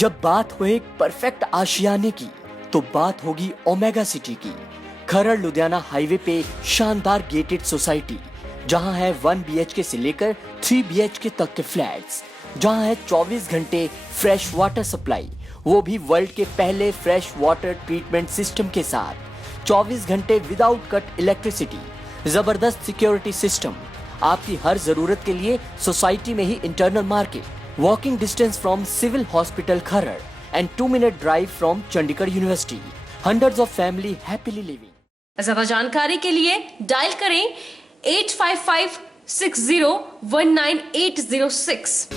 जब बात हो एक परफेक्ट आशियाने की तो बात होगी ओमेगा सिटी की। खरड़ लुधियाना हाईवे पे शानदार गेटेड सोसाइटी, जहां है 1 BHK से लेकर 3 BHK तक के फ्लैट्स, जहां है 24 घंटे फ्रेश वाटर सप्लाई, वो भी वर्ल्ड के पहले फ्रेश वाटर ट्रीटमेंट सिस्टम के साथ, 24 घंटे विदाउट कट इलेक्ट्रिसिटी, जबरदस्त सिक्योरिटी सिस्टम, आपकी हर जरूरत के लिए सोसाइटी में ही internal market, walking distance from civil hospital Kharar and 2-minute drive from Chandigarh university. Hundreds of family happily living. ज्यादा जानकारी के लिए डायल करें 8556019806।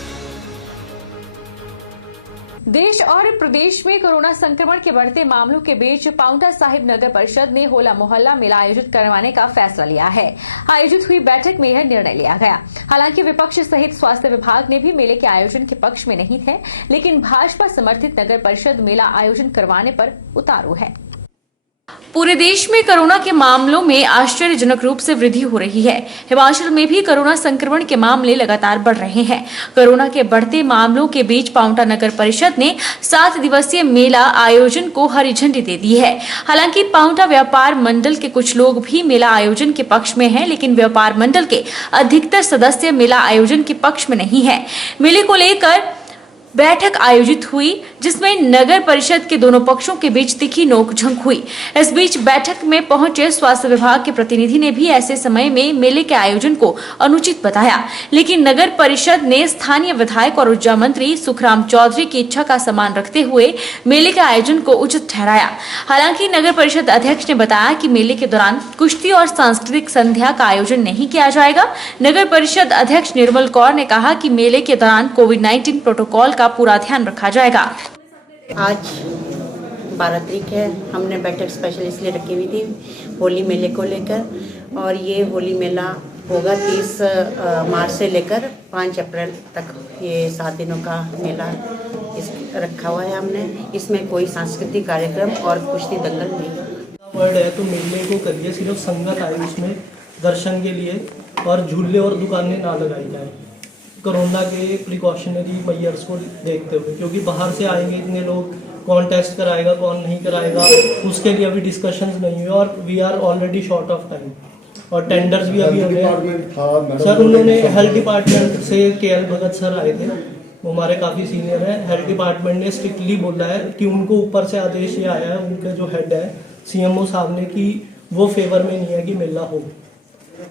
देश और प्रदेश में कोरोना संक्रमण के बढ़ते मामलों के बीच पांवटा साहिब नगर परिषद ने होला मोहल्ला मेला आयोजित करवाने का फैसला लिया है। आयोजित हुई बैठक में यह निर्णय लिया गया। हालांकि विपक्ष सहित स्वास्थ्य विभाग ने भी मेले के आयोजन के पक्ष में नहीं थे, लेकिन भाजपा समर्थित नगर परिषद मेला आयोजन करवाने पर उतारू है। पूरे देश में कोरोना के मामलों में आश्चर्यजनक रूप से वृद्धि हो रही है। हिमाचल में भी कोरोना संक्रमण के मामले लगातार बढ़ रहे हैं। कोरोना के बढ़ते मामलों के बीच पांवटा नगर परिषद ने 7 दिवसीय मेला आयोजन को हरी झंडी दे दी है। हालांकि पांवटा व्यापार मंडल के कुछ लोग भी मेला आयोजन के पक्ष में हैं, लेकिन व्यापार मंडल के अधिकतर सदस्य मेला आयोजन के पक्ष में नहीं है। मेले को लेकर बैठक आयोजित हुई, जिसमें नगर परिषद के दोनों पक्षों के बीच तीखी नोकझोंक हुई। इस बीच बैठक में पहुंचे स्वास्थ्य विभाग के प्रतिनिधि ने भी ऐसे समय में मेले के आयोजन को अनुचित बताया, लेकिन नगर परिषद ने स्थानीय विधायक और ऊर्जा मंत्री सुखराम चौधरी की इच्छा का सम्मान रखते हुए मेले के आयोजन को उचित ठहराया। हालांकि नगर परिषद अध्यक्ष ने बताया कि मेले के दौरान कुश्ती और सांस्कृतिक संध्या का आयोजन नहीं किया जाएगा। नगर परिषद अध्यक्ष निर्मल कौर ने कहा कि मेले के दौरान कोविड-19 प्रोटोकॉल का पूरा ध्यान रखा जाएगा। आज 12 तारीख है। हमने बैठक स्पेशल इसलिए रखी हुई थी होली मेले को लेकर, और ये होली मेला होगा 30 मार्च से लेकर 5 अप्रैल तक। ये 7 दिनों का मेला रखा हुआ है हमने। इसमें कोई सांस्कृतिक कार्यक्रम और कुश्ती दंगल नहीं वर्ड है, तो मेले को करिए सिर्फ संगत आए उसमें दर्शन के लिए, और झूले और दुकानें ना लगाई जाए कोरोना के प्रिकॉशनरी मेजर्स को देखते हुए, क्योंकि बाहर से आएंगे इतने लोग, कौन टेस्ट कराएगा कौन नहीं कराएगा, उसके लिए अभी डिस्कशंस नहीं हुए, और we are already short of time, और टेंडर्स भी अभी हो गए। सर उन्होंने हेल्थ डिपार्टमेंट से KL भगत सर आए थे, वो हमारे काफ़ी सीनियर हैं। हेल्थ डिपार्टमेंट ने स्ट्रिक्टली बोला है कि उनको ऊपर से आदेश ये आया है, उनके जो हेड है CMO साहब ने, कि वो फेवर में नहीं है कि मेला हो।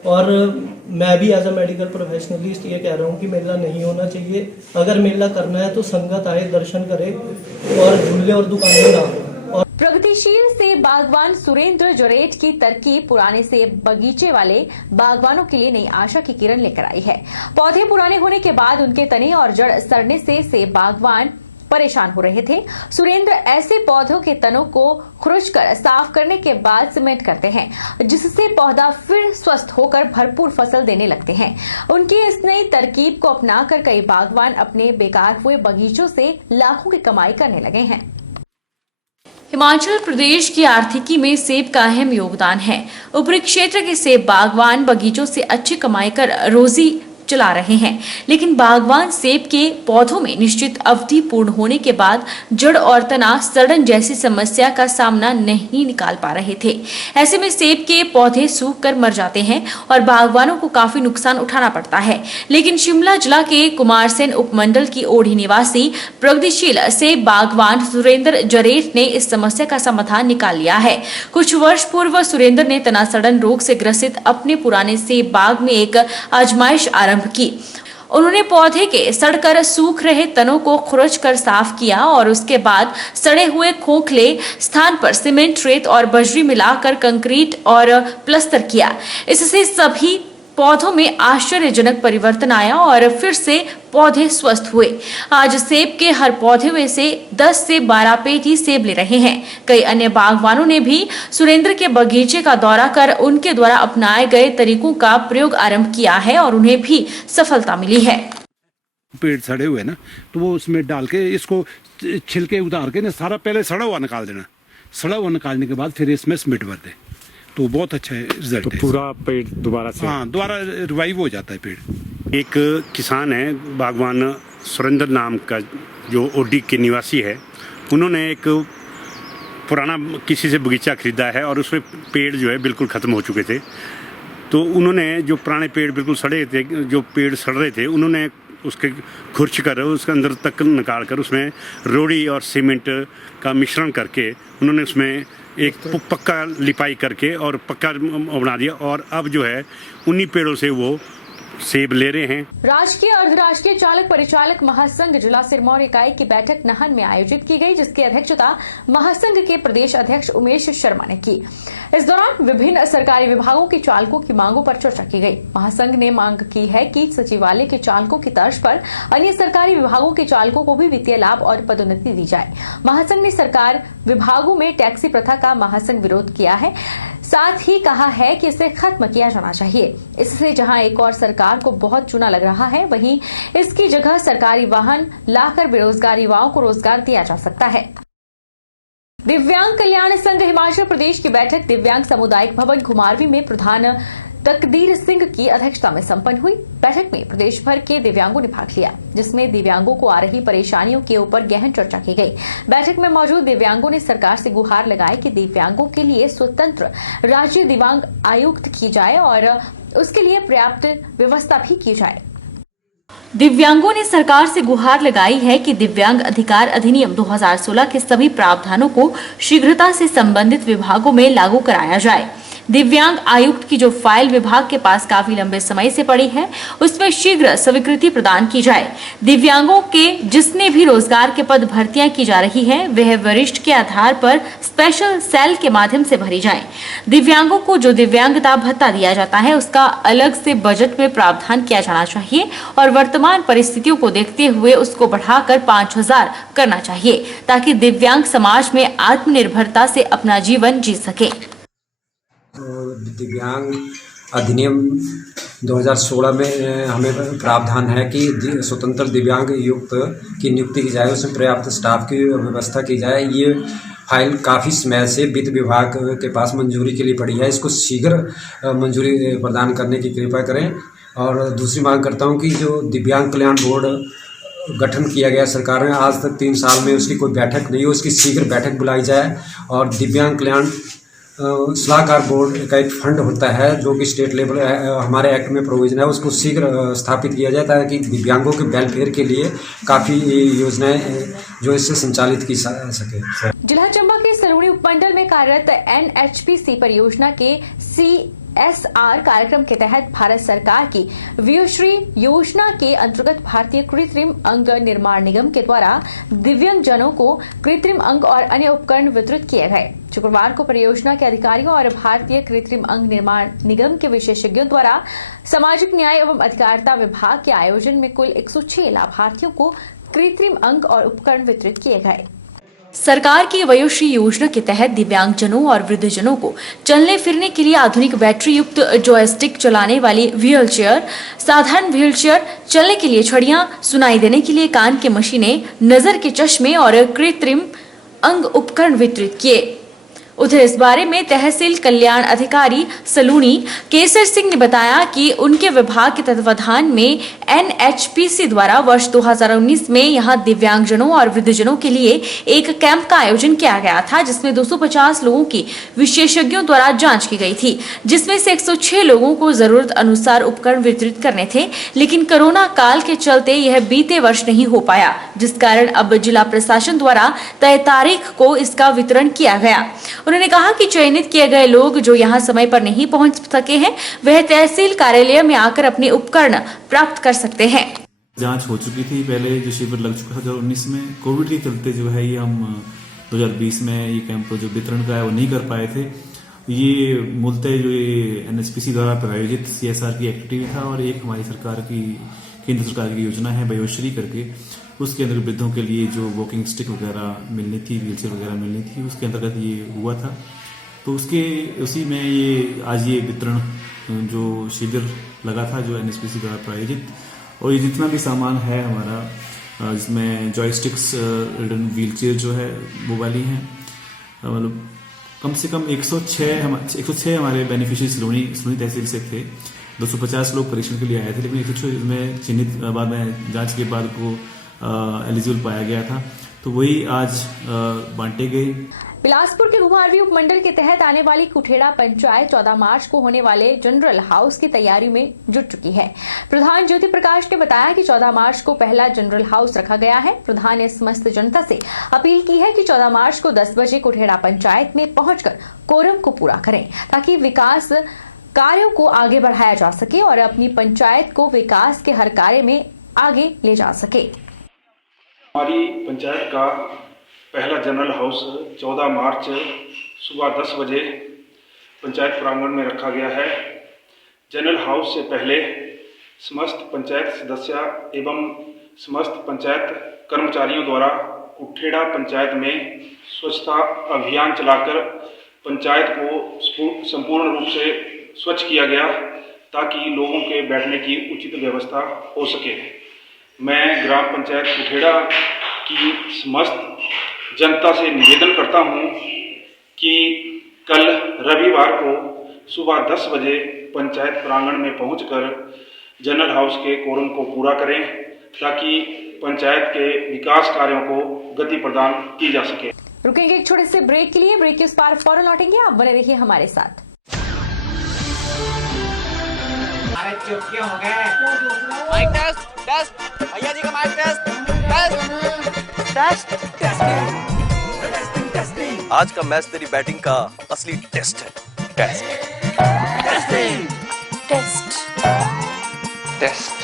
और मैं भी एज अ मेडिकल प्रोफेशनलिस्ट ये कह रहा हूँ कि मेला नहीं होना चाहिए। अगर मेला करना है तो संगत आए, दर्शन करे, और झूले और दुकानें ना हो। प्रगतिशील सेब बागवान सुरेंद्र जरेठ की तरकीब पुराने सेब बगीचे वाले बागवानों के लिए नई आशा की किरण लेकर आई है। पौधे पुराने होने के बाद उनके तने और जड़ सड़ने से सेब बागवान परेशान हो रहे थे। सुरेंद्र ऐसे पौधों के तनों को खुरचकर साफ करने के बाद सीमेंट करते हैं, जिससे पौधा फिर स्वस्थ होकर भरपूर फसल देने लगते हैं। उनकी इस नई तरकीब को अपनाकर कई बागवान अपने बेकार हुए बगीचों से लाखों की कमाई करने लगे हैं। हिमाचल प्रदेश की आर्थिकी में सेब का अहम योगदान है। ऊपरी क्षेत्र के सेब बागवान बगीचों से अच्छी कमाई कर रोजी चला रहे हैं, लेकिन बागवान सेब के पौधों में निश्चित अवधि पूर्ण होने के बाद जड़ और तना सड़न जैसी समस्या का सामना नहीं निकाल पा रहे थे। ऐसे में सेब के पौधे सूख कर मर जाते हैं और बागवानों को काफी नुकसान उठाना पड़ता है। लेकिन शिमला जिला के कुमारसेन उपमंडल की ओढ़ी निवासी प्रगतिशील सेब बागवान सुरेंद्र जरेठ ने इस समस्या का समाधान निकाल लिया है। कुछ वर्ष पूर्व सुरेंद्र ने तना सड़न रोग से ग्रसित अपने पुराने सेब बाग में एक आजमाइश आरंभ की। उन्होंने पौधे के सड़कर सूख रहे तनों को खुरच कर साफ किया और उसके बाद सड़े हुए खोखले स्थान पर सीमेंट, रेत और बजरी मिलाकर कंक्रीट और प्लास्टर किया। इससे सभी पौधों में आश्चर्यजनक परिवर्तन आया और फिर से पौधे स्वस्थ हुए। आज सेब के हर पौधे में से 10 से 12 पेटी सेब ले रहे हैं। कई अन्य बागवानों ने भी सुरेंद्र के बगीचे का दौरा कर उनके द्वारा अपनाए गए तरीकों का प्रयोग आरंभ किया है और उन्हें भी सफलता मिली है। पेड़ सड़े हुए ना, तो वो उसमें डाल के इसको छिलके उतार के ना सारा पहले सड़ा हुआ निकाल देना। सड़ा हुआ निकालने के बाद फिर इसमें सीमेंट भर दे, तो बहुत अच्छा रिजल्ट है। पूरा पेड़ दोबारा से दोबारा रिवाइव हो जाता है पेड़। एक किसान है बागवान सुरेंद्र नाम का जो ओडी के निवासी है, उन्होंने एक पुराना किसी से बगीचा खरीदा है और उसमें पेड़ जो है बिल्कुल ख़त्म हो चुके थे। तो उन्होंने जो पुराने पेड़ बिल्कुल सड़े थे, जो पेड़ सड़ रहे थे, उन्होंने उसके खुरच कर उसके अंदर तक निकाल कर उसमें रोड़ी और सीमेंट का मिश्रण करके उन्होंने उसमें एक पक्का लिपाई करके और पक्का बना दिया, और अब जो है उन्हीं पेड़ों से वो सेब ले रहे हैं। राजकीय अर्धराजकीय चालक परिचालक महासंघ जिला सिरमौर इकाई की बैठक नाहन में आयोजित की गई, जिसकी अध्यक्षता महासंघ के प्रदेश अध्यक्ष उमेश शर्मा ने की। इस दौरान विभिन्न सरकारी विभागों के चालकों की मांगों पर चर्चा की गई। महासंघ ने मांग की है कि सचिवालय के चालकों की तर्ज पर अन्य सरकारी विभागों के चालकों को भी वित्तीय लाभ और पदोन्नति दी जाए। महासंघ ने सरकार विभागों में टैक्सी प्रथा का महासंघ विरोध किया है, साथ ही कहा है कि इसे खत्म किया जाना चाहिए। इससे जहां एक और सरकार को बहुत चूना लग रहा है, वहीं इसकी जगह सरकारी वाहन लाकर बेरोजगार युवाओं को रोजगार दिया जा सकता है। दिव्यांग कल्याण संघ हिमाचल प्रदेश की बैठक दिव्यांग सामुदायिक भवन घुमारवीं में प्रधान तकदीर सिंह की अध्यक्षता में संपन्न हुई। बैठक में प्रदेश भर के दिव्यांगों ने भाग लिया, जिसमें दिव्यांगों को आ रही परेशानियों के ऊपर गहन चर्चा की गई। बैठक में मौजूद दिव्यांगों ने सरकार से गुहार लगाई कि दिव्यांगों के लिए स्वतंत्र राज्य दिव्यांग आयुक्त की जाए और उसके लिए पर्याप्त व्यवस्था भी की जाए। दिव्यांगों ने सरकार से गुहार लगाई है कि दिव्यांग अधिकार अधिनियम 2016 के सभी प्रावधानों को शीघ्रता से संबंधित विभागों में लागू कराया जाए। दिव्यांग आयुक्त की जो फाइल विभाग के पास काफी लंबे समय से पड़ी है, उसमें शीघ्र स्वीकृति प्रदान की जाए। दिव्यांगों के जिसने भी रोजगार के पद भर्तियां की जा रही है, वह वरिष्ठ के आधार पर स्पेशल सेल के माध्यम से भरी जाए। दिव्यांगों को जो दिव्यांगता भत्ता दिया जाता है, उसका अलग से बजट में प्रावधान किया जाना चाहिए और वर्तमान परिस्थितियों को देखते हुए उसको बढ़ाकर 5,000 करना चाहिए, ताकि दिव्यांग समाज में आत्मनिर्भरता से अपना जीवन जी सके। दिव्यांग अधिनियम 2016 में हमें प्रावधान है कि स्वतंत्र दिव्यांग युक्त की नियुक्ति की जाए, उसमें पर्याप्त स्टाफ की व्यवस्था की जाए। ये फाइल काफ़ी समय से वित्त विभाग के पास मंजूरी के लिए पड़ी है, इसको शीघ्र मंजूरी प्रदान करने की कृपा करें। और दूसरी मांग करता हूँ कि जो दिव्यांग कल्याण बोर्ड गठन किया गया सरकार ने, आज तक 3 साल में उसकी कोई बैठक नहीं हो, उसकी शीघ्र बैठक बुलाई जाए। और दिव्यांग कल्याण सलाहकार बोर्ड का एक फंड होता है जो कि स्टेट लेवल हमारे एक्ट में प्रोविजन है, उसको शीघ्र स्थापित किया जाए ताकि दिव्यांगों के वेलफेयर के लिए काफ़ी योजनाएं जो इससे संचालित की सके। जिला चंबा के सलूणी उपमंडल में कार्यरत NHPC परियोजना के CSR कार्यक्रम के तहत भारत सरकार की व्योश्री योजना के अंतर्गत भारतीय कृत्रिम अंग निर्माण निगम के द्वारा दिव्यांगजनों को कृत्रिम अंग और अन्य उपकरण वितरित किए गए। शुक्रवार को परियोजना के अधिकारियों और भारतीय कृत्रिम अंग निर्माण निगम के विशेषज्ञों द्वारा सामाजिक न्याय एवं अधिकारिता विभाग के आयोजन में कुल 106 लाभार्थियों को कृत्रिम अंग और उपकरण वितरित किए गए। सरकार की वयोश्री योजना के तहत दिव्यांगजनों और वृद्धजनों को चलने फिरने के लिए आधुनिक बैटरी युक्त जॉयस्टिक चलाने वाली व्हील चेयर, साधारण व्हील चेयर, चलने के लिए छड़ियां, सुनाई देने के लिए कान की मशीनें, नजर के चश्मे और कृत्रिम अंग उपकरण वितरित किए। उधर इस बारे में तहसील कल्याण अधिकारी सलूनी केसर सिंह ने बताया कि उनके विभाग के तत्वाधान में NHPC द्वारा वर्ष 2019 में यहां दिव्यांगजनों और वृद्धजनों के लिए एक कैंप का आयोजन किया गया था, जिसमें 250 लोगों की विशेषज्ञों द्वारा जांच की गई थी, जिसमें से 106 लोगों को जरूरत अनुसार उपकरण वितरित करने थे। लेकिन कोरोना काल के चलते यह बीते वर्ष नहीं हो पाया, जिस कारण अब जिला प्रशासन द्वारा तय तारीख को इसका वितरण किया गया। उन्होंने कहा कि चयनित किए गए लोग जो यहां समय पर नहीं पहुंच सके हैं, वह तहसील कार्यालय में आकर अपने उपकरण प्राप्त कर सकते हैं। जांच हो चुकी थी, पहले जो शिविर लग चुका था 2019 में, कोविड के चलते जो है ये हम 2020 में ये कैंप जो वितरण का है वो नहीं कर पाए थे। ये मूलतः जो ये NHPC द्वारा प्रायोजित CSR की एक्टिविटी था और एक हमारी सरकार की केंद्र सरकार की योजना है वयोश्री करके, उसके अंदर वृद्धों के लिए जो वॉकिंग स्टिक वगैरह मिलनी थी, व्हीलचेयर वगैरह मिलनी थी, उसके अंतर्गत ये हुआ था। तो उसी में ये आज ये वितरण जो शिविर लगा था जो NHPC द्वारा प्रायोजित, और ये जितना भी सामान है हमारा, जिसमें जॉयस्टिक्स रिडन व्हीलचेयर जो है वो वाली हैं, मतलब कम से कम 106 हमारे बेनिफिशियरी सलूनी तहसील से थे। 250 लोग परीक्षण के लिए आए थे, लेकिन 124 में चिन्हित बाद में जांच के बाद को एलिजिबल पाया गया था, तो वही आज बांटे गए। बिलासपुर के घुमारवी उपमंडल के तहत आने वाली कुठेड़ा पंचायत 14 मार्च को होने वाले जनरल हाउस की तैयारी में जुट चुकी है। प्रधान ज्योति प्रकाश ने बताया कि 14 मार्च को पहला जनरल हाउस रखा गया है। प्रधान ने समस्त जनता से अपील की है कि 14 मार्च को 10 बजे कुठेड़ा पंचायत में पहुंचकर कोरम को पूरा करें, ताकि विकास कार्यों को आगे बढ़ाया जा सके और अपनी पंचायत को विकास के हर कार्य में आगे ले जा सके। हमारी पंचायत का पहला जनरल हाउस 14 मार्च सुबह 10 बजे पंचायत प्रांगण में रखा गया है। जनरल हाउस से पहले समस्त पंचायत सदस्य एवं समस्त पंचायत कर्मचारियों द्वारा कुठेड़ा पंचायत में स्वच्छता अभियान चलाकर पंचायत को संपूर्ण रूप से स्वच्छ किया गया, ताकि लोगों के बैठने की उचित व्यवस्था हो सके। मैं ग्राम पंचायत कुठेड़ा की समस्त जनता से निवेदन करता हूं कि कल रविवार को सुबह 10 बजे पंचायत प्रांगण में पहुंचकर जनरल हाउस के कोरम को पूरा करें, ताकि पंचायत के विकास कार्यों को गति प्रदान की जा सके। रुकेंगे एक छोटे से ब्रेक के लिए। ब्रेक के उस पार फौरन लौटेंगे, आप बने रहिए हमारे साथ। अरे चुप क्यों हो गए? माइक टेस्ट टेस्ट, भैया जी का माइक टेस्ट टेस्ट टेस्ट। आज का मैच तेरी बैटिंग का असली टेस्ट है। टेस्ट टेस्टिंग टेस्ट टेस्ट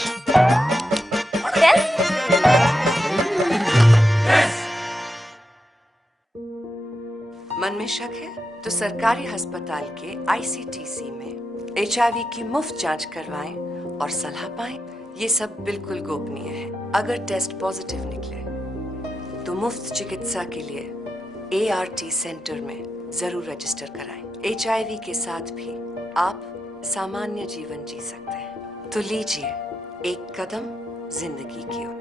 मन में शक है तो सरकारी अस्पताल के ICTC में HIV की मुफ्त जांच करवाएं और सलाह पाएं। ये सब बिल्कुल गोपनीय है। अगर टेस्ट पॉजिटिव निकले तो मुफ्त चिकित्सा के लिए ART सेंटर में जरूर रजिस्टर कराएं। HIV के साथ भी आप सामान्य जीवन जी सकते हैं। तो लीजिए एक कदम जिंदगी की ओर।